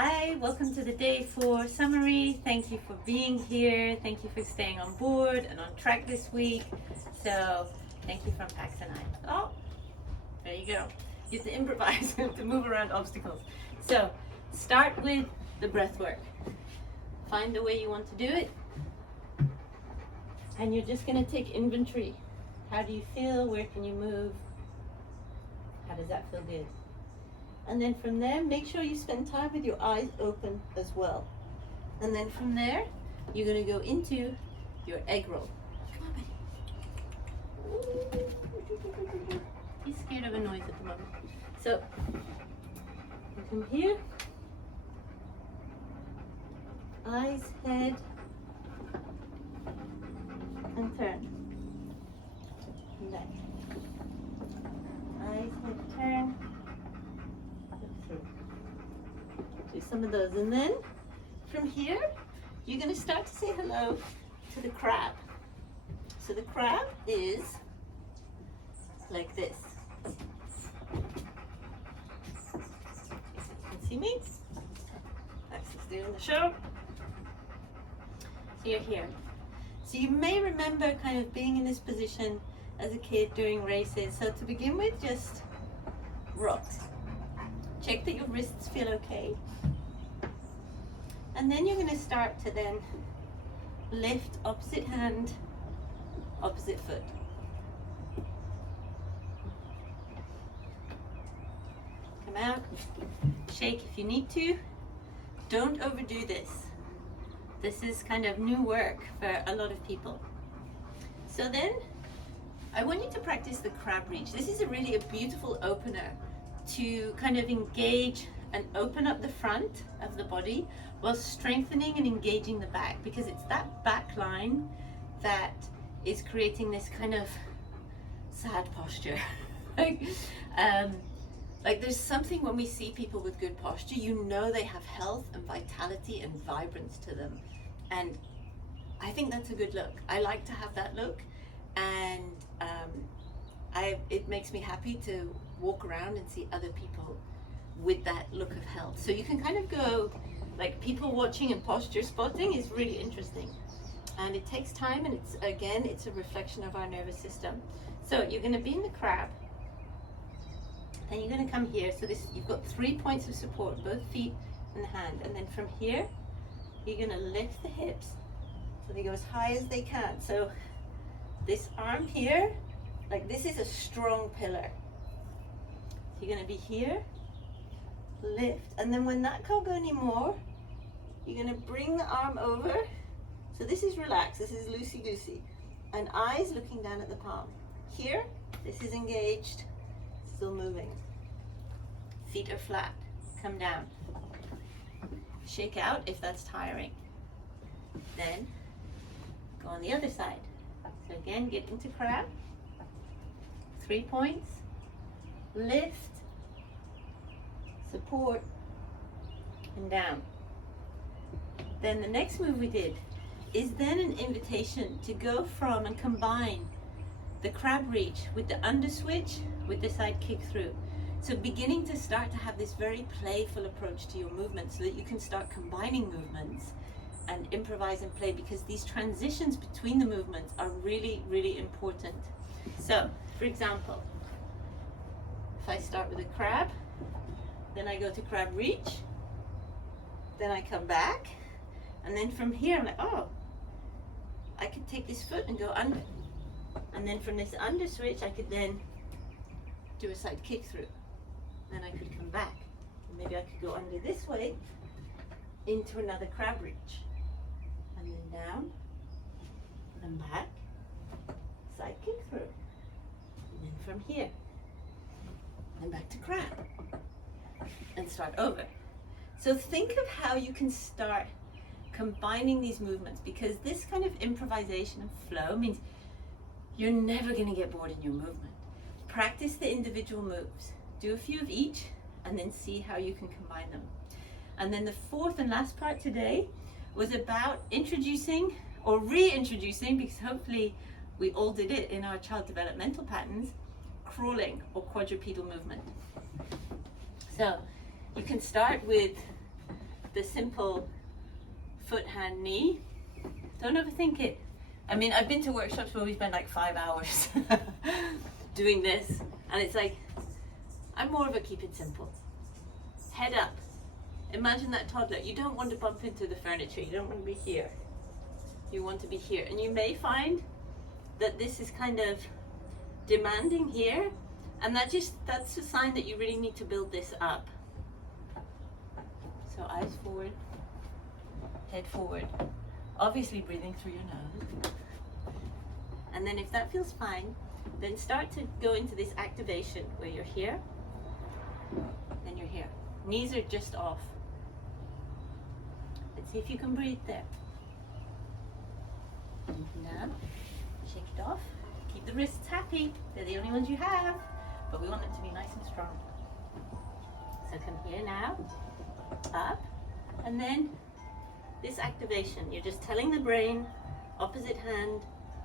Hi, welcome to the day 4 summary. Thank you for being here. Thank you for staying on board and on track this week. So thank you from Pax and I. Oh, there you go. You have to improvise, you have to move around obstacles. So start with the breath work. Find the way you want to do it. And you're just going to take inventory. How do you feel? Where can you move? How does that feel good? And then from there, make sure you spend time with your eyes open as well. And then from there, you're going to go into your egg roll. Come on, buddy. He's scared of a noise at the moment. So, you come here. Eyes, head, and turn. And back. Eyes, head, turn. Do some of those, and then from here you're going to start to say hello to the crab. So the crab is like this. You can see me? Max is doing the show. So you're here. So you may remember kind of being in this position as a kid during races. So to begin with, just rock. Check that your wrists feel okay. And then you're going to start to then lift opposite hand, opposite foot. Come out, shake if you need to. Don't overdo this. This is kind of new work for a lot of people. So then, I want you to practice the crab reach. This is really a beautiful opener to kind of engage and open up the front of the body while strengthening and engaging the back, because it's that back line that is creating this kind of sad posture. like there's something when we see people with good posture, you know they have health and vitality and vibrance to them. And I think that's a good look. I like to have that look, and it makes me happy to walk around and see other people with that look of health. So you can kind of go, like, people watching and posture spotting is really interesting. And it takes time, and it's a reflection of our nervous system. So you're going to be in the crab. Then you're going to come here. So you've got 3 points of support, both feet and the hand. And then from here, you're going to lift the hips so they go as high as they can. So this arm here, like, this is a strong pillar. So you're going to be here, lift, and then when that can't go anymore, you're going to bring the arm over. So this is relaxed, this is loosey-goosey, and eyes looking down at the palm. Here, this is engaged, still moving. Feet are flat, come down. Shake out if that's tiring. Then go on the other side. So again, get into crab. 3 points. Lift, support, and down. Then the next move we did is then an invitation to go from and combine the crab reach with the under switch with the side kick through. So beginning to start to have this very playful approach to your movement so that you can start combining movements and improvise and play, because these transitions between the movements are really, really important. So, for example, if I start with a crab, then I go to crab reach, then I come back, and then from here I'm like, oh, I could take this foot and go under. And then from this under switch, I could then do a side kick through. Then I could come back. And maybe I could go under this way into another crab reach. And then down, and back, side kick through. And then from here, and back to crab, and start over. So think of how you can start combining these movements, because this kind of improvisation and flow means you're never going to get bored in your movement. Practice the individual moves. Do a few of each, and then see how you can combine them. And then the fourth and last part today was about introducing or reintroducing, because hopefully we all did it in our child developmental patterns, crawling or quadrupedal movement. So you can start with the simple foot, hand, knee. Don't overthink it. I mean, I've been to workshops where we spend like 5 hours doing this, and it's like, I'm more of a keep it simple. Head up. Imagine that toddler. You don't want to bump into the furniture. You don't want to be here. You want to be here. And you may find that this is kind of demanding here, and that's a sign that you really need to build this up. So eyes forward, head forward. Obviously breathing through your nose. And then if that feels fine, then start to go into this activation where you're here, and you're here. Knees are just off. Let's see if you can breathe there. Now, shake it off. Keep the wrists happy. They're the only ones you have, but we want them to be nice and strong. So come here now, up, and then this activation. You're just telling the brain, opposite hand,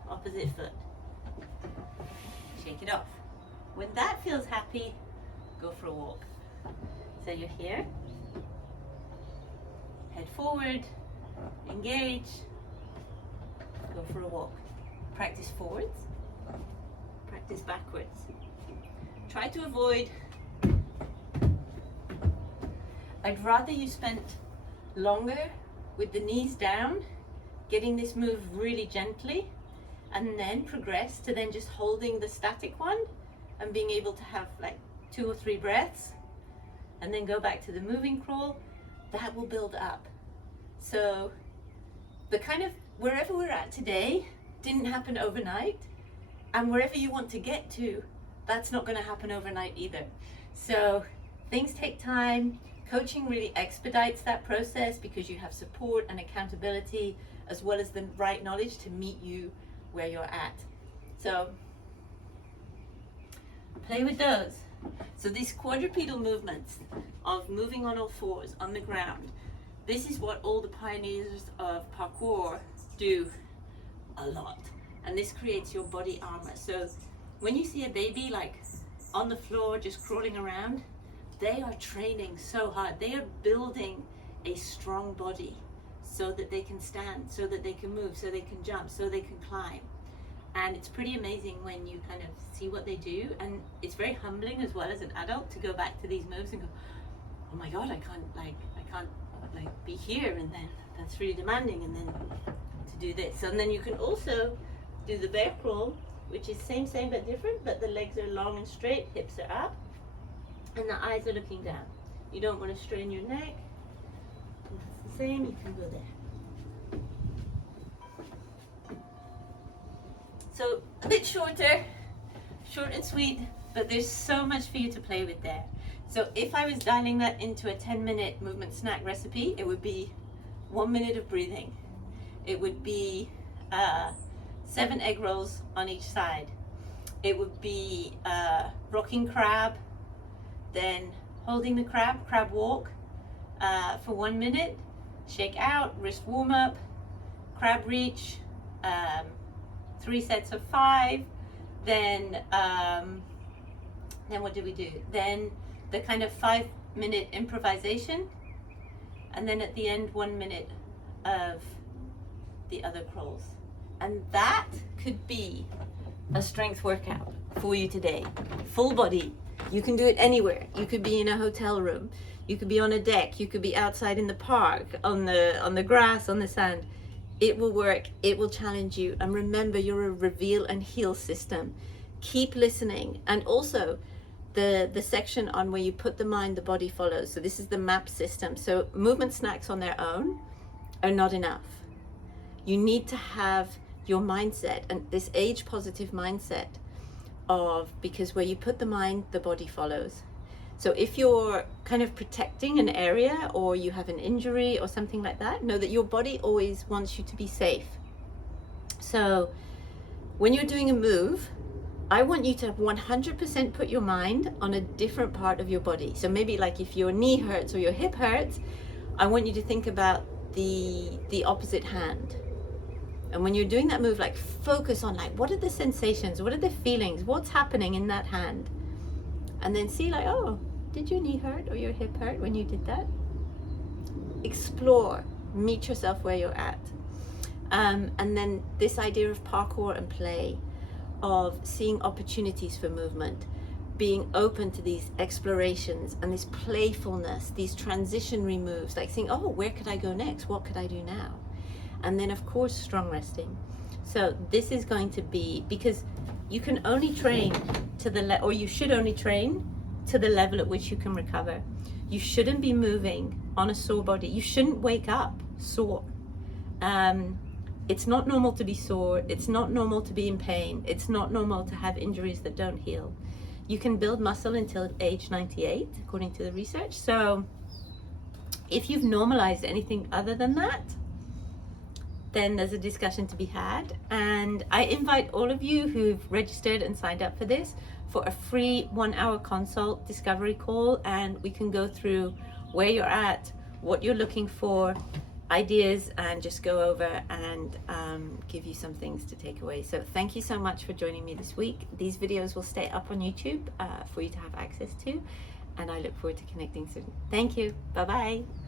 opposite foot. Shake it off. When that feels happy, go for a walk. So you're here, head forward, engage, go for a walk. Practice forwards, practice backwards. Try to avoid, I'd rather you spent longer with the knees down, getting this move really gently, and then progress to then just holding the static one and being able to have like 2 or 3 breaths, and then go back to the moving crawl. That will build up. So the kind of, wherever we're at today didn't happen overnight, and wherever you want to get to, that's not going to happen overnight either. So things take time. Coaching really expedites that process because you have support and accountability, as well as the right knowledge to meet you where you're at. So play with those. So these quadrupedal movements of moving on all fours on the ground, this is what all the pioneers of parkour do a lot. And this creates your body armor. So when you see a baby like on the floor just crawling around, they are training so hard. They are building a strong body so that they can stand, so that they can move, so they can jump, so they can climb. And it's pretty amazing when you kind of see what they do, and it's very humbling as well as an adult to go back to these moves and go, oh my god, I can't be here, and then that's really demanding, and then to do this. And then you can also do the bear crawl, which is same but different, but the legs are long and straight, hips are up, and the eyes are looking down. You don't want to strain your neck. It's the same, you can go there. So a bit shorter, short and sweet, but there's so much for you to play with there. So if I was dialing that into a 10-minute movement snack recipe, it would be 1 minute of breathing. It would be 7 egg rolls on each side. It would be rocking crab, then holding the crab walk for 1 minute, shake out, wrist warm up, crab reach, 3 sets of 5, then what do we do? Then the kind of 5-minute improvisation, and then at the end 1 minute of the other crawls. And that could be a strength workout for you today. Full body. You can do it anywhere. You could be in a hotel room. You could be on a deck. You could be outside in the park, on the grass, on the sand. It will work. It will challenge you. And remember, you're a reveal and heal system. Keep listening. And also the section on where you put the mind, the body follows. So this is the M.A.P.S system. So movement snacks on their own are not enough. You need to have your mindset, and this age positive mindset of, because where you put the mind, the body follows. So if you're kind of protecting an area, or you have an injury or something like that, know that your body always wants you to be safe. So when you're doing a move, I want you to 100% put your mind on a different part of your body. So maybe like if your knee hurts or your hip hurts, I want you to think about the opposite hand. And when you're doing that move, like focus on like, what are the sensations? What are the feelings? What's happening in that hand? And then see like, oh, did your knee hurt or your hip hurt when you did that? explore, meet yourself where you're at. And then this idea of parkour and play, of seeing opportunities for movement, being open to these explorations and this playfulness, these transitionary moves, like saying, oh, where could I go next? What could I do now? And then of course, strong resting. So this is going to be, because you can only train to the or you should only train to the level at which you can recover. You shouldn't be moving on a sore body. You shouldn't wake up sore. It's not normal to be sore. It's not normal to be in pain. It's not normal to have injuries that don't heal. You can build muscle until age 98, according to the research. So if you've normalized anything other than that, then there's a discussion to be had. And I invite all of you who've registered and signed up for this for a free 1-hour consult discovery call, and we can go through where you're at, what you're looking for, ideas, and just go over and give you some things to take away. So thank you so much for joining me this week. These videos will stay up on YouTube for you to have access to, and I look forward to connecting soon. Thank you. Bye-bye.